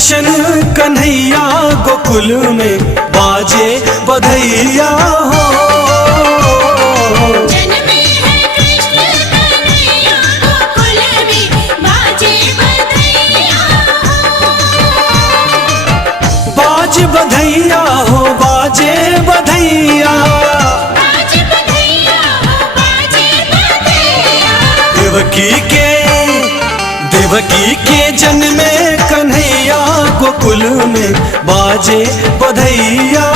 कृष्ण कन्हैया गोकुल में बाजे बधैया हो। जन्मे हैं कृष्ण कन्हैया गोकुल में बाजे बधैया हो। बाज बधैया हो बाजे बधैया, बाज बधैया हो बाजे बधैया। देवकी के जन्मे कन्हैया गोकुल में बाजे बधैया